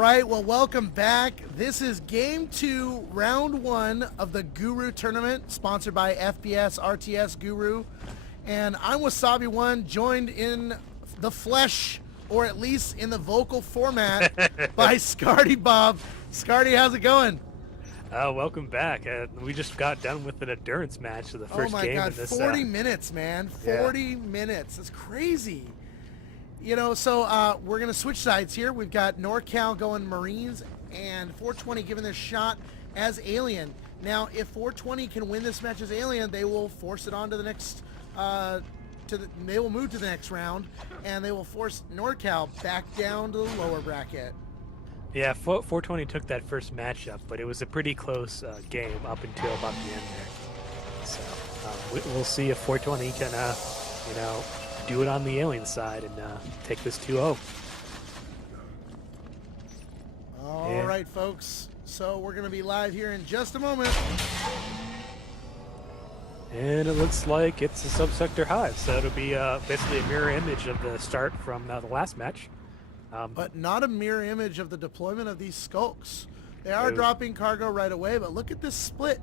right, well, welcome back. This is game 2, round 1 of the Guru tournament, sponsored by FBS RTS Guru. And I'm Wasabi1, joined in the flesh, or at least in the vocal format, by Scardy Bob. Scardy, how's it going? Welcome back. We just got done with an endurance match of the first Oh my game God, in this. 40 minutes, man. 40 minutes. That's crazy. You know, so we're going to switch sides here. We've got NorCal going Marines and 420 giving their shot as Alien. Now, if 420 can win this match as Alien, they will force it on to the next, they will move to the next round, and they will force NorCal back down to the lower bracket. Yeah, 420 took that first matchup, but it was a pretty close game up until about the end there. So we'll see if 420 can, do it on the Alien side and take this 2-0. All right, folks. So we're going to be live here in just a moment. And it looks like it's a subsector hive, so it'll be basically a mirror image of the start from the last match. But not a mirror image of the deployment of these skulks. They are dropping cargo right away, but look at this split.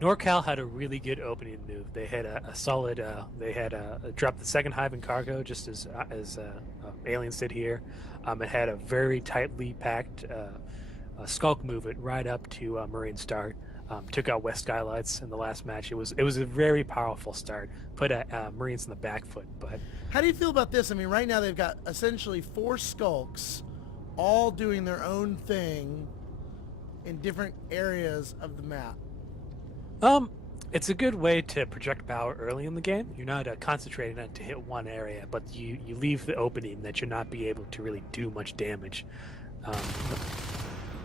NorCal had a really good opening move. They had a solid. They had dropped the second hive in cargo, just as Aliens did here. It had a very tightly packed skulk movement right up to Marine start. Took out West Skylights in the last match. It was a very powerful start. Put Marines in the back foot. But how do you feel about this? I mean, right now they've got essentially 4 skulks, all doing their own thing in different areas of the map. It's a good way to project power early in the game. You're not concentrating on to hit one area, but you leave the opening that you'll not be able to really do much damage.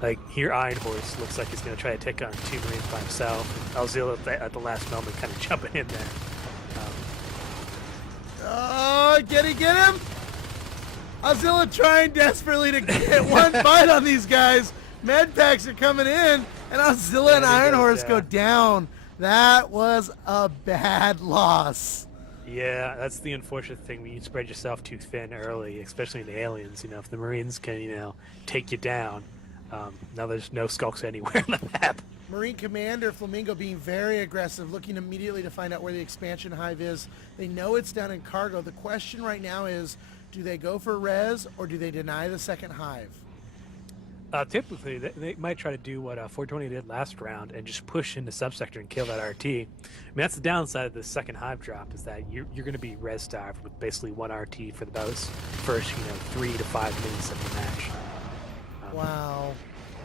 Like here, Iron Horse looks like he's going to try to take on 2 Marines by himself. Alzilla at the last moment kind of jumping in there. Get him! Alzilla trying desperately to get one bite on these guys. Med packs are coming in, and Alzilla and Iron Horse go down. That was a bad loss. Yeah, that's the unfortunate thing when you spread yourself too thin early, especially in the Aliens. You know, if the Marines can, take you down, now there's no skulks anywhere on the map. Marine Commander Flamingo being very aggressive, looking immediately to find out where the expansion hive is. They know it's down in cargo. The question right now is, do they go for res or do they deny the second hive? Typically, they might try to do what 420 did last round and just push into subsector and kill that RT. I mean, that's the downside of the second hive drop, is that you're going to be res starved with basically 1 RT for those first 3 to 5 minutes of the match. Wow.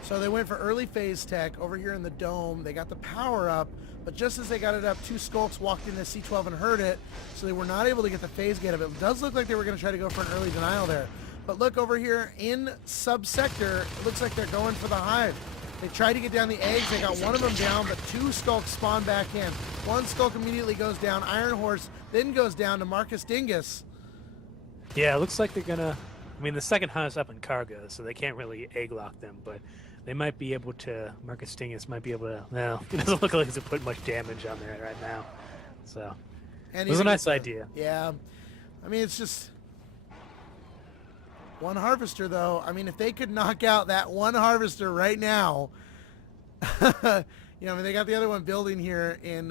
So they went for early phase tech over here in the dome. They got the power up, but just as they got it up, 2 skulks walked into C12 and heard it, so they were not able to get the phase gate of it. It does look like they were going to try to go for an early denial there. But look over here in subsector, it looks like they're going for the hive. They tried to get down the eggs. They got one of them down, but 2 skulks spawn back in. 1 skulk immediately goes down. Iron Horse then goes down to Marcus Dingus. Yeah, it looks like they're gonna. I mean, the second hive's up in cargo, so they can't really egg lock them, but they might be able to. Marcus Dingus might be able to. No, it doesn't look like he's put much damage on there right now. So it was a nice idea. Yeah, I mean, it's just. 1 harvester, though. I mean, if they could knock out that 1 harvester right now, I mean, they got the other one building here in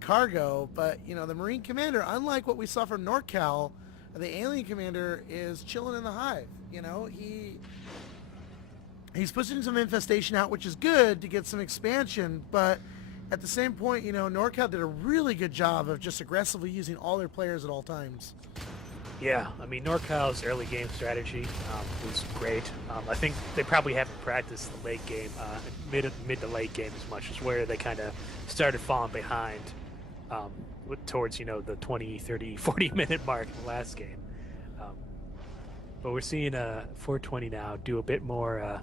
cargo, but the Marine Commander, unlike what we saw from NorCal, the Alien Commander is chilling in the hive. He's pushing some infestation out, which is good to get some expansion, but at the same point, NorCal did a really good job of just aggressively using all their players at all times. Yeah, I mean, NorCal's early game strategy was great. I think they probably haven't practiced the late game, mid to late game as much, as where they kind of started falling behind towards, the 20, 30, 40-minute mark in the last game. But we're seeing 420 now do a bit more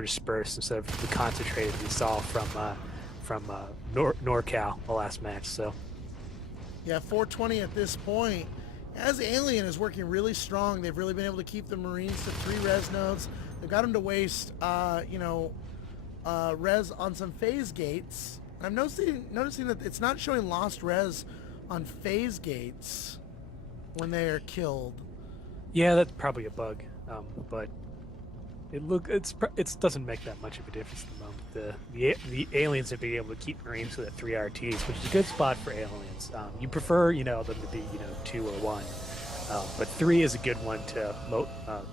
dispersed instead of the concentrated we saw from NorCal the last match. So yeah, 420 at this point, as Alien is working really strong. They've really been able to keep the Marines to 3 res nodes. They've got them to waste, res on some phase gates. And I'm noticing that it's not showing lost res on phase gates when they are killed. Yeah, that's probably a bug. But it doesn't make that much of a difference at the moment. The aliens are being able to keep Marines with 3 RTs, which is a good spot for aliens. You prefer them to be 2 or 1, but 3 is a good one to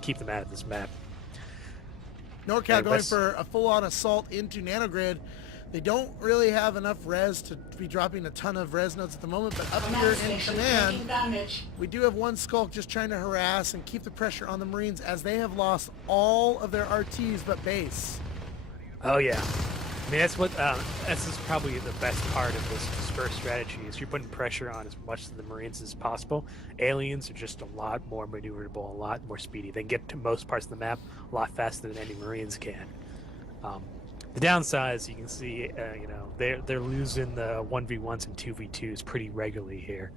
keep them out of this map. NorCal going for a full-on assault into Nanogrid. They don't really have enough res to be dropping a ton of res nodes at the moment, but up here in command, we do have one Skulk just trying to harass and keep the pressure on the Marines as they have lost all of their RTs but base. Oh yeah, I mean that's probably the best part of this disperse strategy is you're putting pressure on as much of the Marines as possible. Aliens are just a lot more maneuverable, a lot more speedy. They can get to most parts of the map a lot faster than any Marines can. The downside, you can see, they're losing the 1v1s and 2v2s pretty regularly here,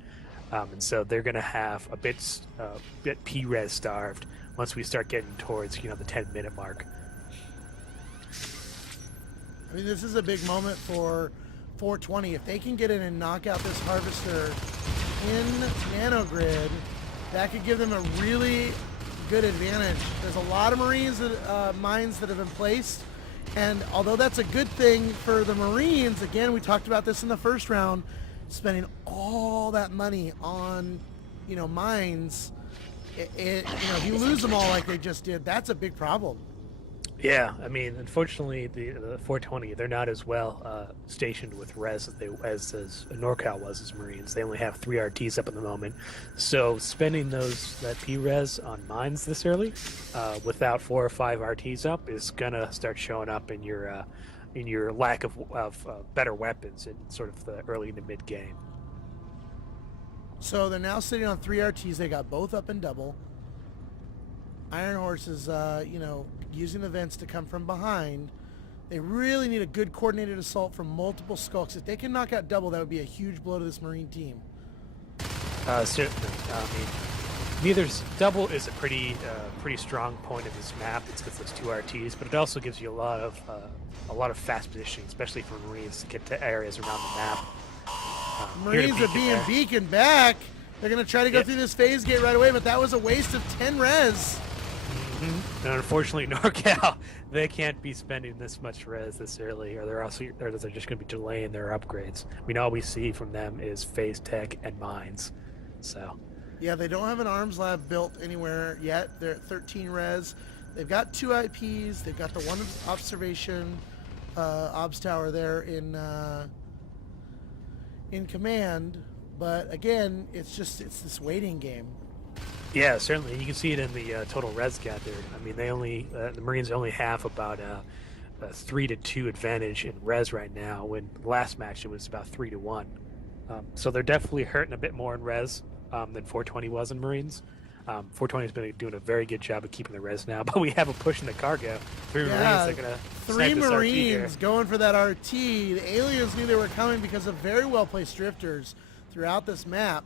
and so they're going to have a bit P-res starved once we start getting towards the 10-minute mark. I mean, this is a big moment for 420. If they can get in and knock out this Harvester in Nanogrid, that could give them a really good advantage. There's a lot of Marines, mines that have been placed. And although that's a good thing for the Marines, again, we talked about this in the first round, spending all that money on, mines, if you lose them all like they just did, that's a big problem. Yeah, I mean, unfortunately, the 420, they're not as well stationed with res as NorCal was as Marines. They only have 3 RTs up at the moment. So spending that P-res on mines this early, without 4 or 5 RTs up, is gonna start showing up in your lack of better weapons in sort of the early to mid game. So they're now sitting on 3 RTs. They got both up in double. Iron Horse is, using the vents to come from behind. They really need a good coordinated assault from multiple Skulks. If they can knock out double, that would be a huge blow to this Marine team. Certainly. I mean, double is a pretty strong point of this map. It's with those 2 RTs, but it also gives you a lot of fast positioning, especially for Marines to get to areas around the map. Marines are being beaconed back. They're going to try to go through this phase gate right away, but that was a waste of 10 res. And unfortunately, NorCal, they can't be spending this much res this early, or they're just going to be delaying their upgrades. I mean, all we see from them is phase tech and mines. So, yeah, they don't have an arms lab built anywhere yet. They're at 13 res. They've got 2 IPs. They've got the one observation obs tower there in command. But again, it's this waiting game. Yeah, certainly. You can see it in the total res gathered. I mean, the Marines only have about a 3-2 advantage in res right now. When last match it was about 3-1. So they're definitely hurting a bit more in res than 420 was in Marines. 420 has been doing a very good job of keeping the res now, but we have a push in the cargo. 3 Marines are going to 3 Marines going for that RT. The aliens knew they were coming because of very well placed drifters throughout this map.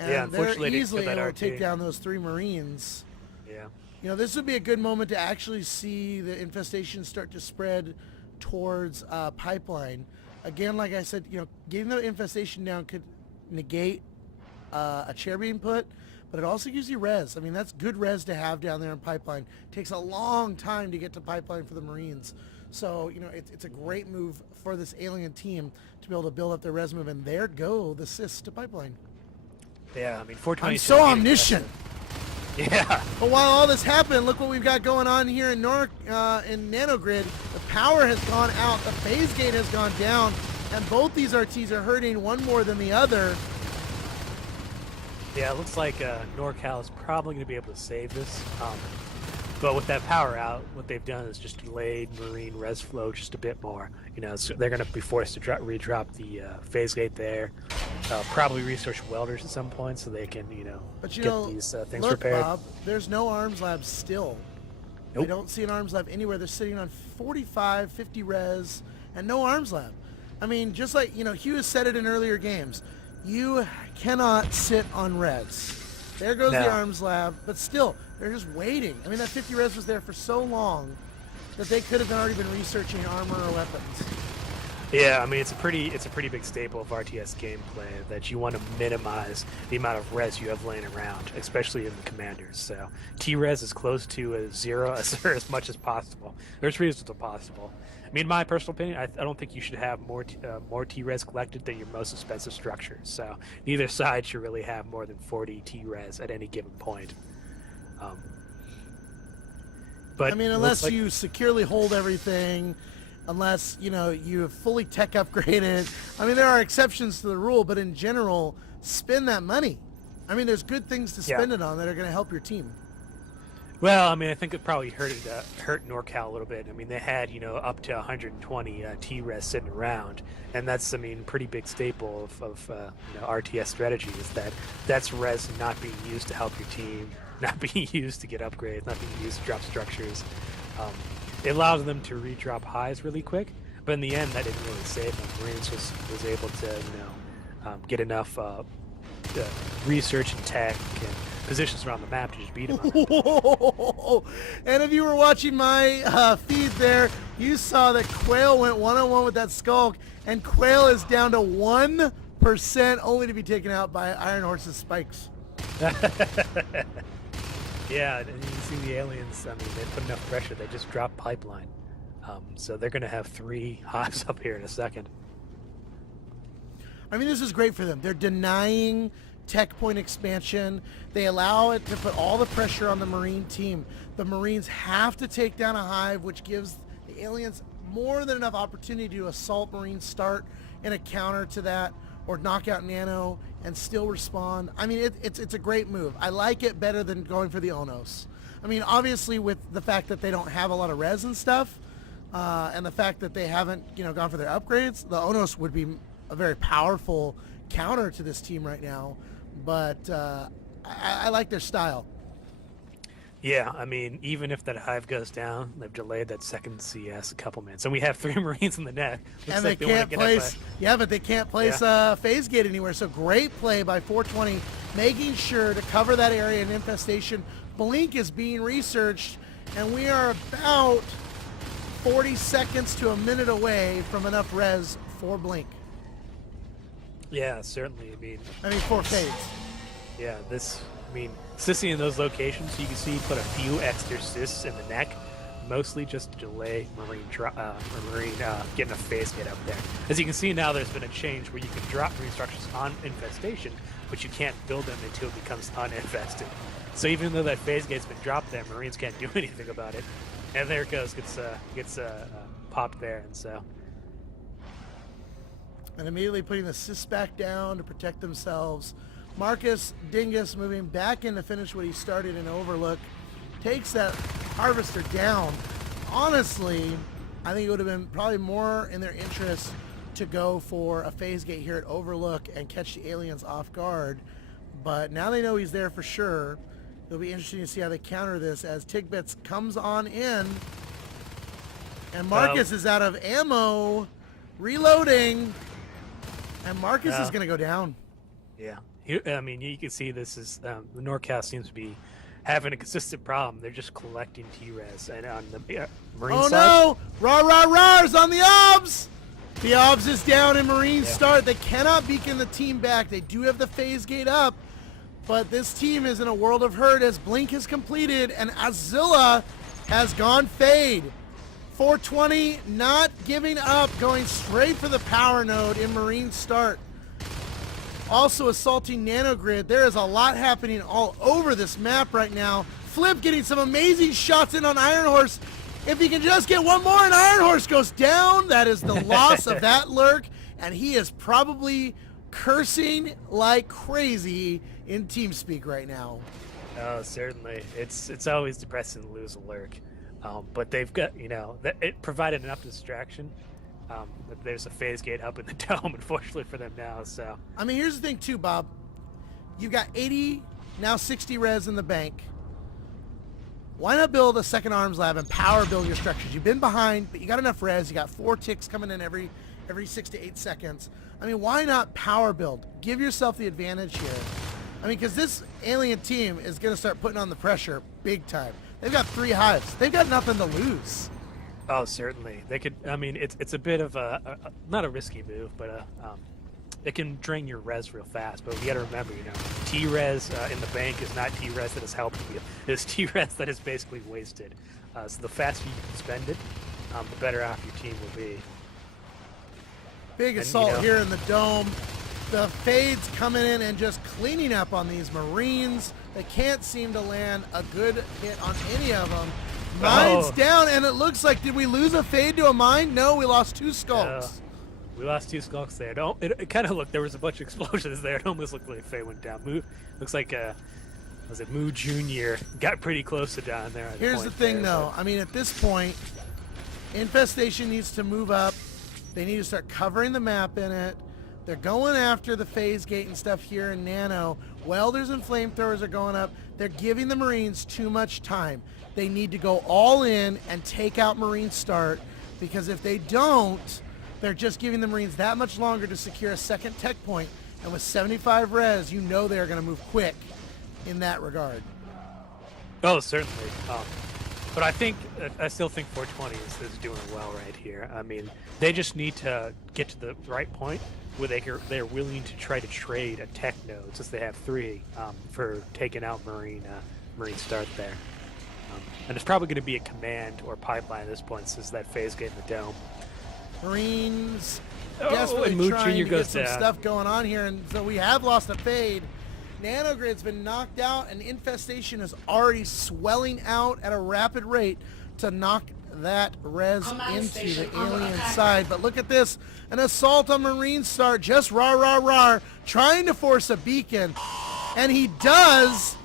And they're easily able to take down those 3 Marines. Yeah. This would be a good moment to actually see the infestation start to spread towards pipeline. Again, like I said, getting the infestation down could negate a chair being put, but it also gives you res. I mean, that's good res to have down there in pipeline. It takes a long time to get to pipeline for the Marines. So, it's a great move for this alien team to be able to build up their res move, and there go the assists to pipeline. Yeah, I mean, 420. I'm so omniscient. Yeah. But while all this happened, look what we've got going on here in Nanogrid. The power has gone out, the phase gate has gone down, and both these RTs are hurting, one more than the other. Yeah, it looks like NorCal is probably going to be able to save this. But with that power out, what they've done is just delayed Marine res flow just a bit more. So they're going to be forced to redrop the phase gate there. Probably research welders at some point so they can, but get these things look, repaired. Bob, there's no arms lab still. Nope. I don't see an arms lab anywhere. They're sitting on 45, 50 res, and no arms lab. I mean, just like, Hugh has said it in earlier games, you cannot sit on res. There goes the arms lab, but still, they're just waiting. I mean, that 50 res was there for so long that they could have already been researching armor or weapons. Yeah, I mean it's a pretty big staple of RTS gameplay that you want to minimize the amount of res you have laying around, especially in the commanders. So T-res as close to a zero as much as possible, or as reasonable as possible. I mean, in my personal opinion, I don't think you should have more T-res collected than your most expensive structures. So neither side should really have more than 40 T-res at any given point. Um, but I mean, unless you securely hold everything, unless, you know, you have fully tech upgraded. I mean, there are exceptions to the rule, but in general, spend that money. I mean, there's good things to spend it on that are going to help your team. Well, I mean, I think it probably hurt NorCal a little bit. I mean, they had, you know, up to 120 T-res sitting around, and that's, I mean, pretty big staple of you know, RTS strategy is that's res not being used to help your team, not being used to get upgrades, not being used to drop structures. It allows them to redrop highs really quick, but in the end, that didn't really save them. Marines was able to, you know, get enough research and tech and positions around the map to just beat them. And if you were watching my feed there, you saw that Quail went one-on-one with that Skulk, and Quail is down to 1%, only to be taken out by Iron Horse's spikes. Yeah, and you see the aliens, I mean, they put enough pressure, they just drop pipeline. So they're going to have 3 hives up here in a second. I mean, this is great for them. They're denying tech point expansion. They allow it to put all the pressure on the Marine team. The Marines have to take down a hive, which gives the aliens more than enough opportunity to assault Marine start in a counter to that, or knock out Nano and still respond. I mean, it's a great move. I like it better than going for the Onos. I mean, obviously with the fact that they don't have a lot of res and stuff, and the fact that they haven't, you know, gone for their upgrades, the Onos would be a very powerful counter to this team right now. But I like their style. Yeah, I mean, even if that hive goes down, they've delayed that second CS a couple minutes, and we have 3 Marines in the net. Looks and like they can't place. But they can't place phase gate anywhere. So great play by 420, making sure to cover that area in infestation. Blink is being researched, and we are about 40 seconds to a minute away from enough res for Blink. Yeah, certainly. I mean, 4 fades. Yeah, I mean, Sissy in those locations, you can see put a few extra cysts in the neck, mostly just to delay Marine getting a phase gate up there. As you can see now, there's been a change where you can drop Marine structures on infestation, but you can't build them until it becomes uninfested. So even though that phase gate's been dropped there, Marines can't do anything about it. And there it goes, gets popped there, and so. And immediately putting the cysts back down to protect themselves. Marcus Dingus moving back in to finish what he started in Overlook. Takes that Harvester down. Honestly, I think it would have been probably more in their interest to go for a phase gate here at Overlook and catch the aliens off guard. But now they know he's there for sure. It'll be interesting to see how they counter this as Tigbits comes on in. And Marcus is out of ammo. Reloading. And Marcus is going to go down. Yeah. I mean, you can see this is the NorCal seems to be having a consistent problem. They're just collecting T-res, and on the Marine side. Oh no! Rah-rah-rahs on the OBS! The OBS is down in Marine start. They cannot beacon the team back. They do have the phase gate up, but this team is in a world of hurt as Blink is completed and Azilla has gone fade. 420 not giving up, going straight for the power node in Marine start. Also assaulting Nanogrid. There is a lot happening all over this map right now. Flip getting some amazing shots in on Iron Horse. If he can just get one more and Iron Horse goes down, that is the loss of that lurk. And he is probably cursing like crazy in TeamSpeak right now. Oh, certainly. It's always depressing to lose a lurk. But they've got, you know, it provided enough distraction. There's a phase gate up in the dome, unfortunately for them now. So I mean, here's the thing too, Bob. You've got 80, now 60 res in the bank. Why not build a second arms lab and power build your structures? You've been behind, but you got enough res. You got 4 ticks coming in every 6 to 8 seconds. I mean, why not power build? Give yourself the advantage here. I mean, because this alien team is going to start putting on the pressure big time. They've got 3 hives. They've got nothing to lose. Oh, certainly. They could. I mean, it's a bit of not a risky move, but it can drain your res real fast. But you got to remember, T-res in the bank is not T-res that is helping you. It's T-res that is basically wasted. So the faster you can spend it, the better off your team will be. Big assault here in the dome. The fades coming in and just cleaning up on these Marines. They can't seem to land a good hit on any of them. Mines down, and it looks like, did we lose a fade to a mine? No, we lost 2 skulks. We lost 2 skulks there. It kind of looked, there was a bunch of explosions there. It almost looked like fade went down. Looks like, was it Moo Jr. got pretty close to down there. Here's the thing, though. I mean, at this point, Infestation needs to move up. They need to start covering the map in it. They're going after the phase gate and stuff here in Nano. Welders and flamethrowers are going up. They're giving the Marines too much time. They need to go all in and take out Marine start, because if they don't, they're just giving the Marines that much longer to secure a second tech point. And with 75 res, you know they're going to move quick in that regard. Oh, certainly. But I still think 420 is doing well right here. I mean, they just need to get to the right point where they're willing to try to trade a tech node, since they have 3 for taking out Marine start there. And it's probably going to be a command or pipeline at this point, since that phase gate in the dome. Marines desperately trying to get some stuff going on here, and so we have lost a fade. Nanogrid's been knocked out, and Infestation is already swelling out at a rapid rate to knock that res into the alien side. But look at this, an assault on Marine start, just rah, trying to force a beacon, and he does.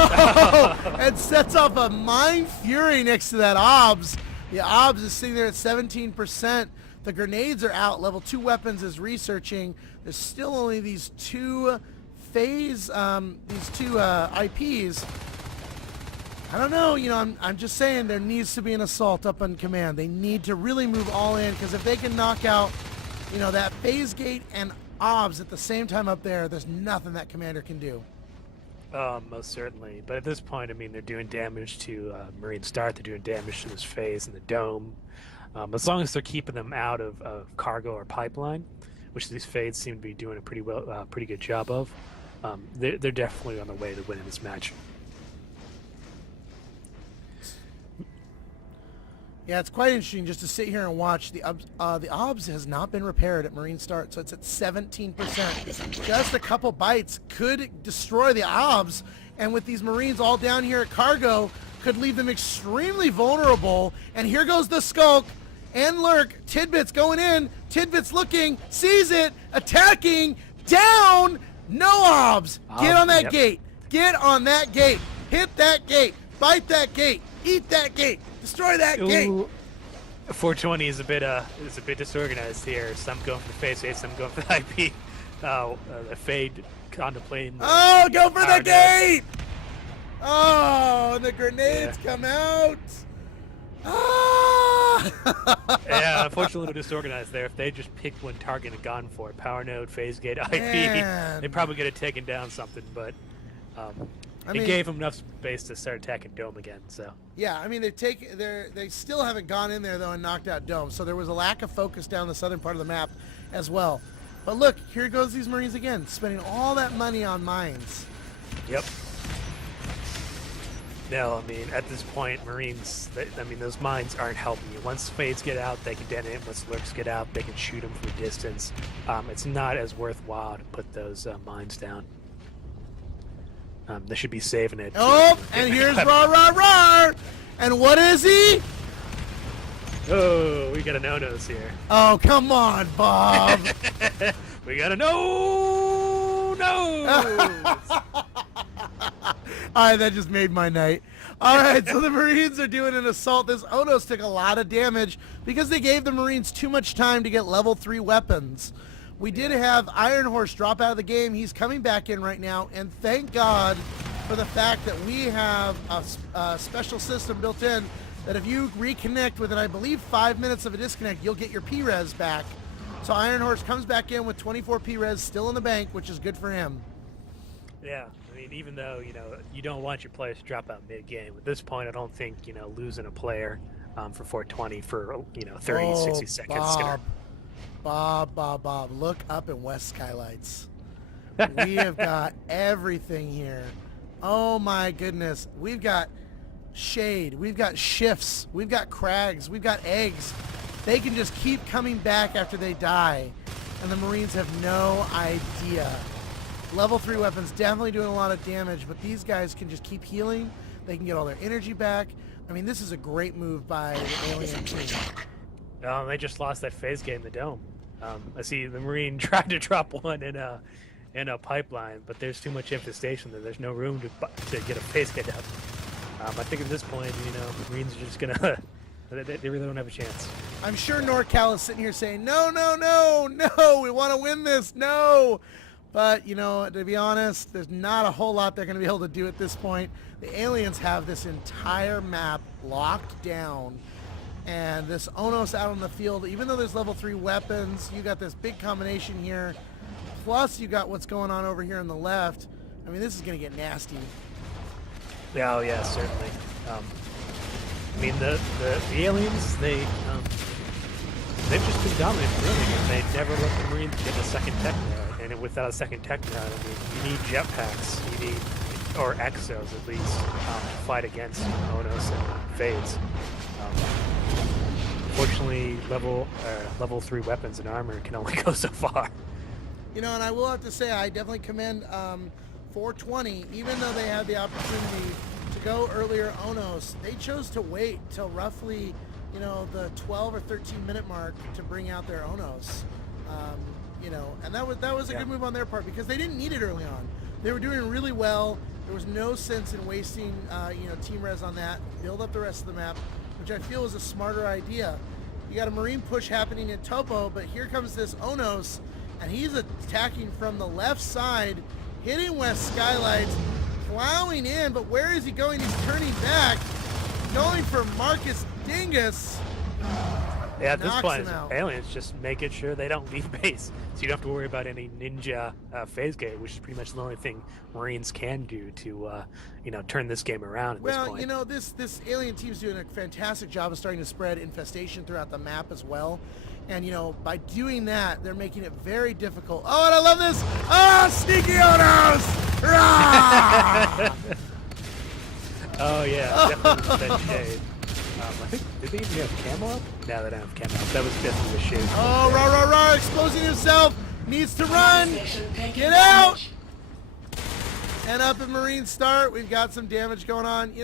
And sets off a Mine Fury next to that OBS. The OBS is sitting there at 17%. The grenades are out. Level 2 weapons is researching. There's still only these 2 phase, IPs. I don't know, I'm just saying there needs to be an assault up on command. They need to really move all in, because if they can knock out, that phase gate and OBS at the same time up there, there's nothing that commander can do. Most certainly. But at this point, I mean, they're doing damage to Marine start. They're doing damage to this phase in the dome. As long as they're keeping them out of cargo or pipeline, which these fades seem to be doing a pretty good job of, they're definitely on the way to winning this match. Yeah, it's quite interesting just to sit here and watch. The OBS has not been repaired at Marine start, so it's at 17%. Just a couple bites could destroy the OBS, and with these Marines all down here at cargo, could leave them extremely vulnerable. And here goes the Skulk and Lurk. Tidbits going in. Tidbits looking, sees it, attacking, down. No OBS. Get on that gate. Get on that gate. Hit that gate. Bite that gate. Eat that gate. Destroy that gate. 420 is a bit disorganized here. Some going for the phase gate, some going for the IP. The fade contemplating. Go for the gate! And the grenades come out. Yeah, unfortunately, a little disorganized there. If they just picked one target and gone for it, power node, phase gate, IP, they probably could have taken down something, but it gave them enough space to start attacking dome again. So yeah, I mean they still haven't gone in there though and knocked out dome. So there was a lack of focus down the southern part of the map as well. But look, here goes these Marines again, spending all that money on mines. Yep. No, I mean, at this point, Marines, those mines aren't helping you. Once fades get out, they can detonate. Once lurks get out, they can shoot them from a distance. It's not as worthwhile to put those mines down. They should be saving it. And here's rah! And what is he? Oh, we got a no-nos here. Oh, come on, Bob. We got a no-nos. All right, that just made my night. All right, so the Marines are doing an assault. This Onos took a lot of damage because they gave the Marines too much time to get level 3 weapons. We did have Iron Horse drop out of the game. He's coming back in right now, and thank God for the fact that we have a special system built in that if you reconnect within, I believe, 5 minutes of a disconnect, you'll get your P-Res back. So Iron Horse comes back in with 24 P-Res still in the bank, which is good for him. Yeah, I mean, even though, you don't want your players to drop out mid-game, at this point, I don't think, losing a player for 420 for, 30, Oh, 60 seconds is going Bob, look up in West Skylights. We have got everything here. Oh my goodness. We've got shade. We've got shifts. We've got crags. We've got eggs. They can just keep coming back after they die. And the Marines have no idea. Level 3 weapons definitely doing a lot of damage, but these guys can just keep healing. They can get all their energy back. I mean, this is a great move by the alien team. They just lost that phase gate in the dome. I see the Marine tried to drop one in a pipeline, but there's too much infestation there. There's no room to get a phase gate up. I think at this point, the Marines are just gonna they really don't have a chance. I'm sure NorCal is sitting here saying, no, we want to win this, no. But, to be honest, there's not a whole lot they're going to be able to do at this point. The aliens have this entire map locked down. And this Onos out on the field, even though there's level 3 weapons, you got this big combination here. Plus, you got what's going on over here on the left. I mean, this is going to get nasty. Oh, yeah, certainly. I mean, the aliens, they've just been dominant, really, and they never let the Marines get a second tech node. And without a second tech node, I mean, you need jetpacks, or exos at least, to fight against Onos and Fades. Unfortunately, level 3 weapons and armor can only go so far. And I will have to say, I definitely commend 420, even though they had the opportunity to go earlier Onos, they chose to wait till roughly, the 12 or 13 minute mark to bring out their Onos. And that was a good move on their part because they didn't need it early on. They were doing really well. There was no sense in wasting, team res on that. Build up the rest of the map, which I feel is a smarter idea. You got a Marine push happening in Topo, but here comes this Onos, and he's attacking from the left side, hitting West Skylights, plowing in, but where is he going? He's turning back, going for Marcus Dingus. Yeah, at this point, aliens just making sure they don't leave base, so you don't have to worry about any ninja phase gate, which is pretty much the only thing Marines can do to, turn this game around at this point. Well, this alien team's doing a fantastic job of starting to spread infestation throughout the map as well. And, by doing that, they're making it very difficult. Oh, and I love this! Oh, sneaky Onos! Oh, yeah, definitely that shade. I think, did they even have camo up? No, they don't have camo up. That was definitely the shade. Oh, rah, exposing himself! Needs to run! Get out! And up at Marine start, we've got some damage going on.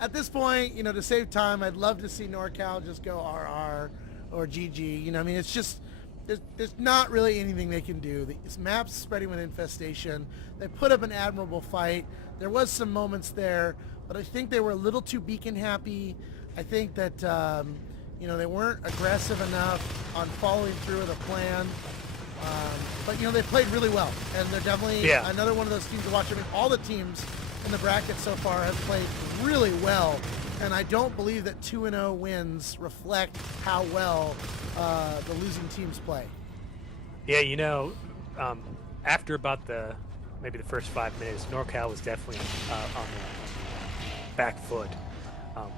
At this point, to save time, I'd love to see NorCal just go RR or GG. It's just, there's not really anything they can do. This map's spreading with infestation. They put up an admirable fight. There was some moments there, but I think they were a little too beacon happy. I think that, they weren't aggressive enough on following through with a plan. But, they played really well, and they're definitely another one of those teams to watch. I mean, all the teams in the bracket so far have played really well, and I don't believe that 2-0 wins reflect how well the losing teams play. Yeah, after about maybe the first 5 minutes, NorCal was definitely on the back foot.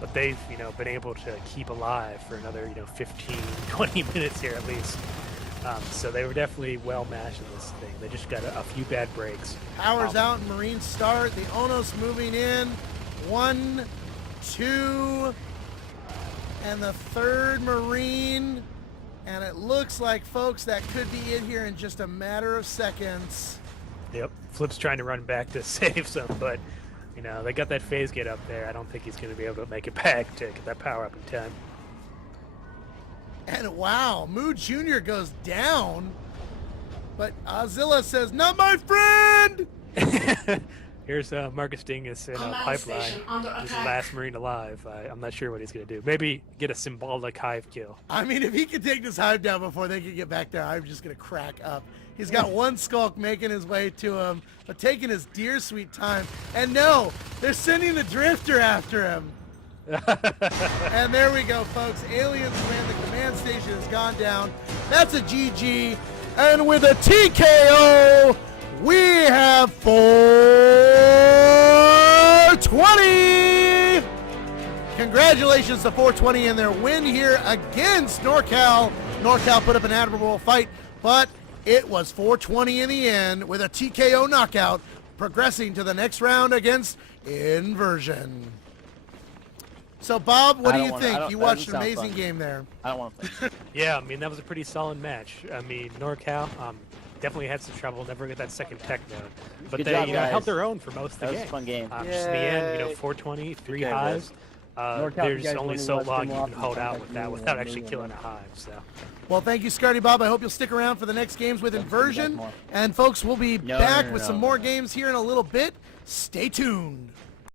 But they've, been able to keep alive for another, 15, 20 minutes here at least. So they were definitely well matched in this thing. They just got a few bad breaks. Powers out, Marines start. The Onos moving in. 1, 2, and the third Marine. And it looks like, folks, that could be it here in just a matter of seconds. Yep. Flip's trying to run back to save some, but, they got that phase gate up there. I don't think he's going to be able to make it back to get that power up in time. And wow, Moo Jr. goes down, but Zilla says, "Not my friend!" Here's Marcus Dingus in a pipeline. He's the last Marine alive. I'm not sure what he's going to do. Maybe get a symbolic hive kill. I mean, if he can take this hive down before they can get back there, I'm just going to crack up. He's got one skulk making his way to him, but taking his dear sweet time. And no, they're sending the drifter after him. And there we go, folks. Aliens win. The command station has gone down. That's a GG. And with a TKO, we have 420. Congratulations to 420 in their win here against NorCal. NorCal put up an admirable fight, but it was 420 in the end with a TKO knockout, progressing to the next round against Inversion. So, Bob, what do you think? You watched an amazing game there. I don't want to play. Yeah, I mean, that was a pretty solid match. I mean, NorCal definitely had some trouble, never got that second tech node. But Good they job, held guys. their own for most of the That was game. a fun game. Just in the end, 420, 3 game, hives. NorCal, There's you guys only win, so watch long them you off can and hold come out back with to that me without and actually me killing and a hive. So. Well, thank you, Scardy Bob. I hope you'll stick around for the next games with Inversion. And, folks, we'll be back with some more games here in a little bit. Stay tuned.